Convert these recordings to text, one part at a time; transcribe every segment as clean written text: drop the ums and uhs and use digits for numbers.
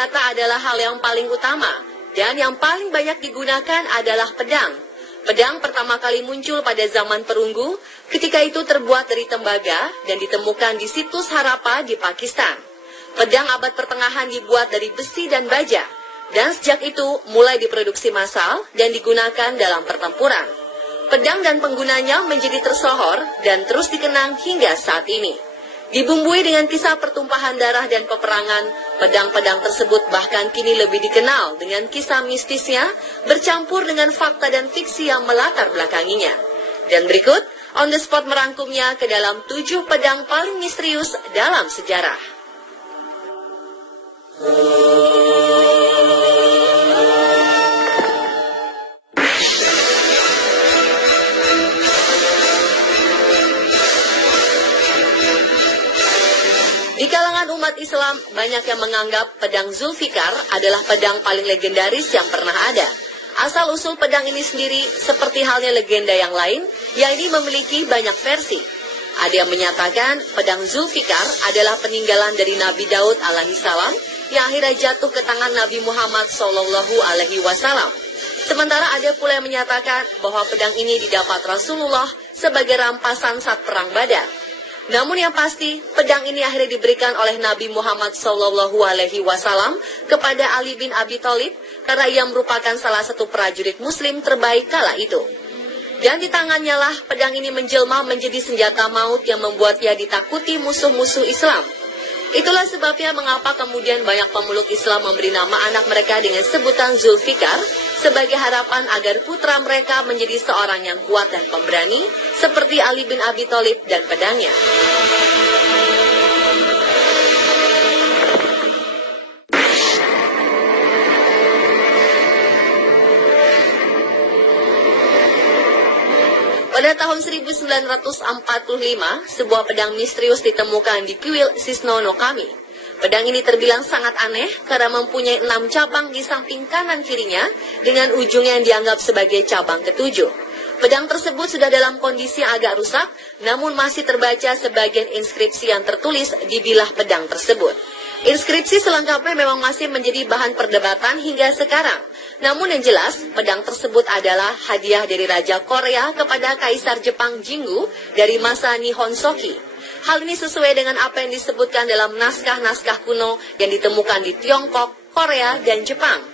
senjata adalah hal yang paling utama, dan yang paling banyak digunakan adalah pedang. Pedang pertama kali muncul pada zaman perunggu, ketika itu terbuat dari tembaga dan ditemukan di situs Harappa di Pakistan. Pedang abad pertengahan dibuat dari besi dan baja, dan sejak itu mulai diproduksi massal dan digunakan dalam pertempuran. Pedang dan penggunanya menjadi tersohor dan terus dikenang hingga saat ini. Dibumbui dengan kisah pertumpahan darah dan peperangan, pedang-pedang tersebut bahkan kini lebih dikenal dengan kisah mistisnya bercampur dengan fakta dan fiksi yang melatar belakanginya. Dan berikut, On The Spot merangkumnya ke dalam 7 pedang paling misterius dalam sejarah. Di kalangan umat Islam, banyak yang menganggap pedang Zulfikar adalah pedang paling legendaris yang pernah ada. Asal-usul pedang ini sendiri seperti halnya legenda yang lain, yakni memiliki banyak versi. Ada yang menyatakan pedang Zulfikar adalah peninggalan dari Nabi Daud alaihissalam yang akhirnya jatuh ke tangan Nabi Muhammad SAW. Sementara ada pula yang menyatakan bahwa pedang ini didapat Rasulullah sebagai rampasan saat perang Badar. Namun yang pasti, pedang ini akhirnya diberikan oleh Nabi Muhammad SAW kepada Ali bin Abi Thalib karena ia merupakan salah satu prajurit Muslim terbaik kala itu. Dan di tangannya lah pedang ini menjelma menjadi senjata maut yang membuat ia ditakuti musuh-musuh Islam. Itulah sebabnya mengapa kemudian banyak pemeluk Islam memberi nama anak mereka dengan sebutan Zulfikar sebagai harapan agar putra mereka menjadi seorang yang kuat dan pemberani seperti Ali bin Abi Thalib dan pedangnya. Pada tahun 1945, sebuah pedang misterius ditemukan di kuil Sisno no Kami. Pedang ini terbilang sangat aneh karena mempunyai 6 cabang di samping kanan kirinya dengan ujung yang dianggap sebagai cabang ketujuh. Pedang tersebut sudah dalam kondisi yang agak rusak, namun masih terbaca sebagian inskripsi yang tertulis di bilah pedang tersebut. Inskripsi selengkapnya memang masih menjadi bahan perdebatan hingga sekarang. Namun yang jelas, pedang tersebut adalah hadiah dari Raja Korea kepada Kaisar Jepang Jinggu dari masa Nihon Shoki. Hal ini sesuai dengan apa yang disebutkan dalam naskah-naskah kuno yang ditemukan di Tiongkok, Korea, dan Jepang.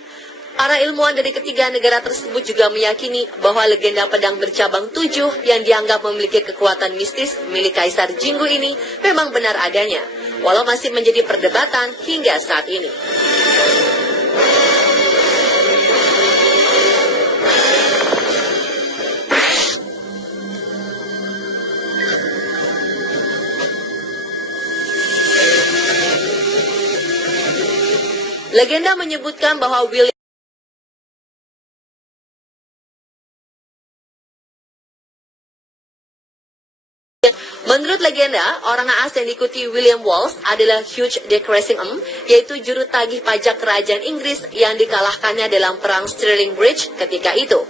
Para ilmuwan dari ketiga negara tersebut juga meyakini bahwa legenda pedang bercabang 7 yang dianggap memiliki kekuatan mistis milik Kaisar Jinggu ini memang benar adanya, walau masih menjadi perdebatan hingga saat ini. Legenda menyebutkan bahwa Menurut legenda, orang naas yang diikuti William Wallace adalah Hugh de Cressingham, yaitu juru tagih pajak kerajaan Inggris yang dikalahkannya dalam perang Stirling Bridge ketika itu.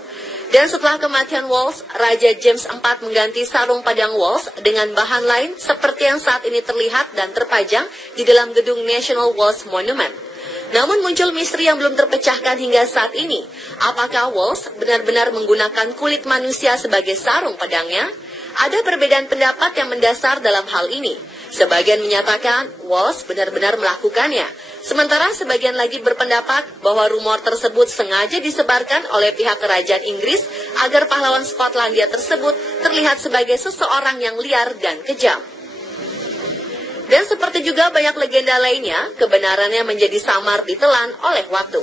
Dan setelah kematian Wallace, Raja James IV mengganti sarung padang Wallace dengan bahan lain seperti yang saat ini terlihat dan terpajang di dalam gedung National Wallace Monument. Namun muncul misteri yang belum terpecahkan hingga saat ini. Apakah Wallace benar-benar menggunakan kulit manusia sebagai sarung pedangnya? Ada perbedaan pendapat yang mendasar dalam hal ini. Sebagian menyatakan Wallace benar-benar melakukannya. Sementara sebagian lagi berpendapat bahwa rumor tersebut sengaja disebarkan oleh pihak kerajaan Inggris agar pahlawan Skotlandia tersebut terlihat sebagai seseorang yang liar dan kejam. Dan seperti juga banyak legenda lainnya, kebenarannya menjadi samar ditelan oleh waktu.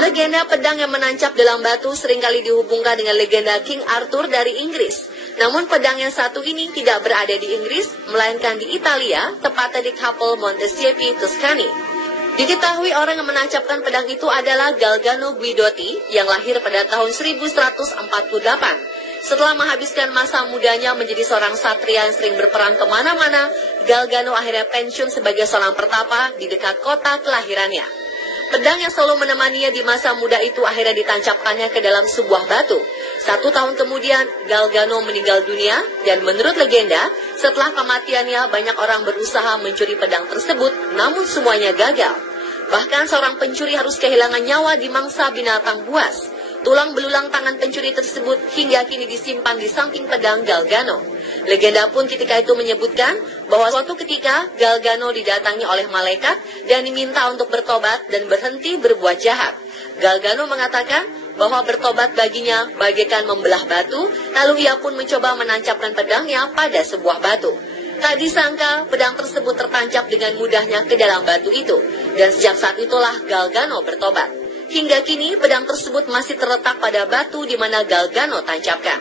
Legenda pedang yang menancap dalam batu seringkali dihubungkan dengan legenda King Arthur dari Inggris. Namun pedang yang satu ini tidak berada di Inggris, melainkan di Italia, tepatnya di Capo Montesiepi, Tuscany. Diketahui orang yang menancapkan pedang itu adalah Galgano Guidotti yang lahir pada tahun 1148. Setelah menghabiskan masa mudanya menjadi seorang satria yang sering berperang kemana-mana, Galgano akhirnya pensiun sebagai seorang pertapa di dekat kota kelahirannya. Pedang yang selalu menemaninya di masa muda itu akhirnya ditancapkannya ke dalam sebuah batu. 1 tahun kemudian, Galgano meninggal dunia, dan menurut legenda, setelah kematiannya banyak orang berusaha mencuri pedang tersebut, namun semuanya gagal. Bahkan seorang pencuri harus kehilangan nyawa di mangsa binatang buas. Tulang belulang tangan pencuri tersebut hingga kini disimpan di samping pedang Galgano. Legenda pun ketika itu menyebutkan bahwa suatu ketika Galgano didatangi oleh malaikat dan diminta untuk bertobat dan berhenti berbuat jahat. Galgano mengatakan bahwa bertobat baginya bagaikan membelah batu, lalu ia pun mencoba menancapkan pedangnya pada sebuah batu. Tak disangka pedang tersebut tertancap dengan mudahnya ke dalam batu itu, dan sejak saat itulah Galgano bertobat. Hingga kini pedang tersebut masih terletak pada batu di mana Galgano tancapkan.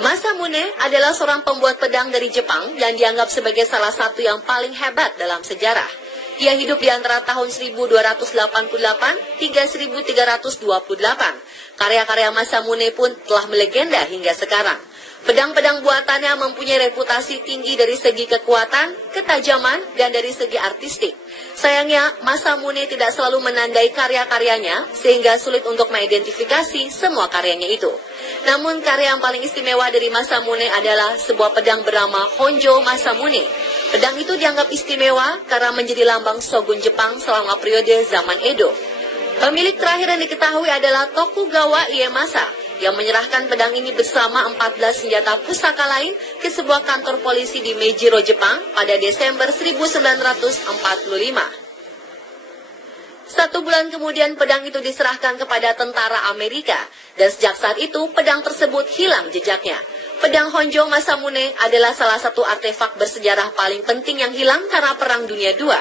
Masamune adalah seorang pembuat pedang dari Jepang yang dianggap sebagai salah satu yang paling hebat dalam sejarah. Ia hidup di antara tahun 1288 hingga 1328. Karya-karya Masamune pun telah melegenda hingga sekarang. Pedang-pedang buatannya mempunyai reputasi tinggi dari segi kekuatan, ketajaman, dan dari segi artistik. Sayangnya, Masamune tidak selalu menandai karya-karyanya, sehingga sulit untuk mengidentifikasi semua karyanya itu. Namun, karya yang paling istimewa dari Masamune adalah sebuah pedang bernama Honjo Masamune. Pedang itu dianggap istimewa karena menjadi lambang shogun Jepang selama periode zaman Edo. Pemilik terakhir yang diketahui adalah Tokugawa Ieyasu, yang menyerahkan pedang ini bersama 14 senjata pusaka lain ke sebuah kantor polisi di Meijiro, Jepang pada Desember 1945. 1 bulan kemudian pedang itu diserahkan kepada tentara Amerika, dan sejak saat itu pedang tersebut hilang jejaknya. Pedang Honjo Masamune adalah salah satu artefak bersejarah paling penting yang hilang karena Perang Dunia II.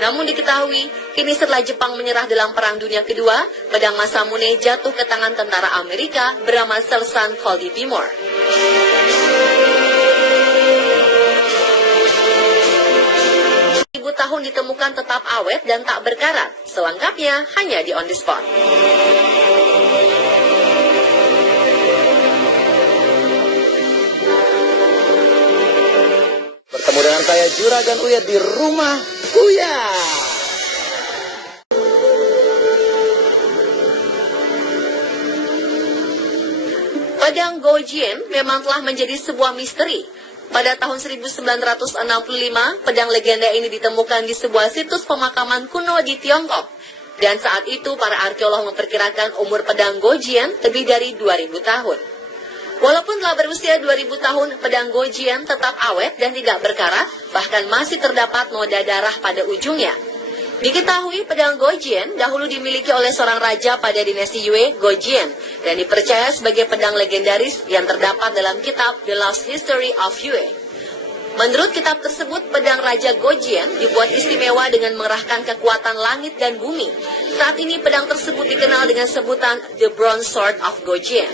Namun diketahui, kini setelah Jepang menyerah dalam Perang Dunia Kedua, pedang Masamune jatuh ke tangan tentara Amerika bernama Sersan Coldy Timor. Tahun ditemukan tetap awet dan tak berkarat. Selengkapnya hanya di On The Spot. Bertemu dengan saya Juragan Uya di rumah Uya. Pedang Gojien memang telah menjadi sebuah misteri. Pada tahun 1965, pedang legenda ini ditemukan di sebuah situs pemakaman kuno di Tiongkok. Dan saat itu para arkeolog memperkirakan umur pedang Gojien lebih dari 2000 tahun. Walaupun telah berusia 2000 tahun, pedang Gojien tetap awet dan tidak berkarat, bahkan masih terdapat noda darah pada ujungnya. Diketahui pedang Gojien dahulu dimiliki oleh seorang raja pada dinasti Yue, Gojien, dan dipercaya sebagai pedang legendaris yang terdapat dalam kitab The Lost History of Yue. Menurut kitab tersebut, pedang Raja Gojien dibuat istimewa dengan mengerahkan kekuatan langit dan bumi. Saat ini pedang tersebut dikenal dengan sebutan The Bronze Sword of Gojien.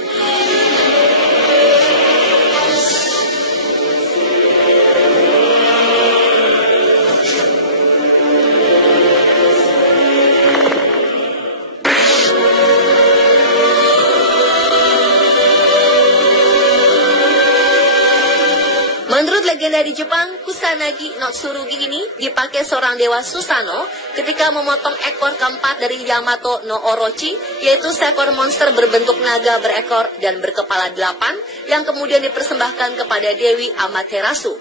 Menurut legenda di Jepang, Kusanagi no Tsurugi ini dipakai seorang dewa Susanoo ketika memotong ekor keempat dari Yamato no Orochi, yaitu seekor monster berbentuk naga berekor dan berkepala 8 yang kemudian dipersembahkan kepada Dewi Amaterasu.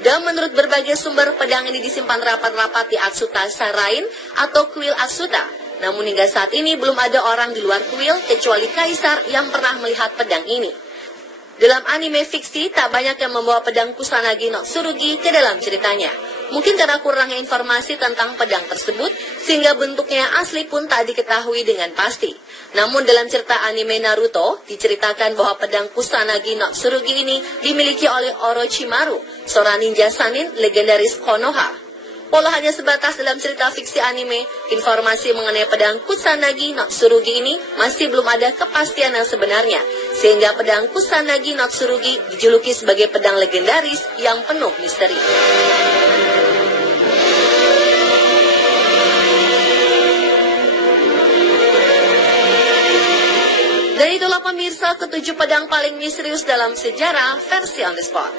Dan menurut berbagai sumber, pedang ini disimpan rapat-rapat di Atsuta Shrine atau kuil Atsuta. Namun hingga saat ini belum ada orang di luar kuil kecuali kaisar yang pernah melihat pedang ini. Dalam anime fiksi, tak banyak yang membawa pedang Kusanagi no Tsurugi ke dalam ceritanya. Mungkin karena kurangnya informasi tentang pedang tersebut, sehingga bentuknya asli pun tak diketahui dengan pasti. Namun dalam cerita anime Naruto, diceritakan bahwa pedang Kusanagi no Tsurugi ini dimiliki oleh Orochimaru, seorang ninja sanin legendaris Konoha. Walau hanya sebatas dalam cerita fiksi anime, informasi mengenai pedang Kusanagi no Tsurugi ini masih belum ada kepastian yang sebenarnya, sehingga pedang Kusanagi no Tsurugi dijuluki sebagai pedang legendaris yang penuh misteri. Siapa pemirsa ketujuh pedang paling misterius dalam sejarah versi on the spot?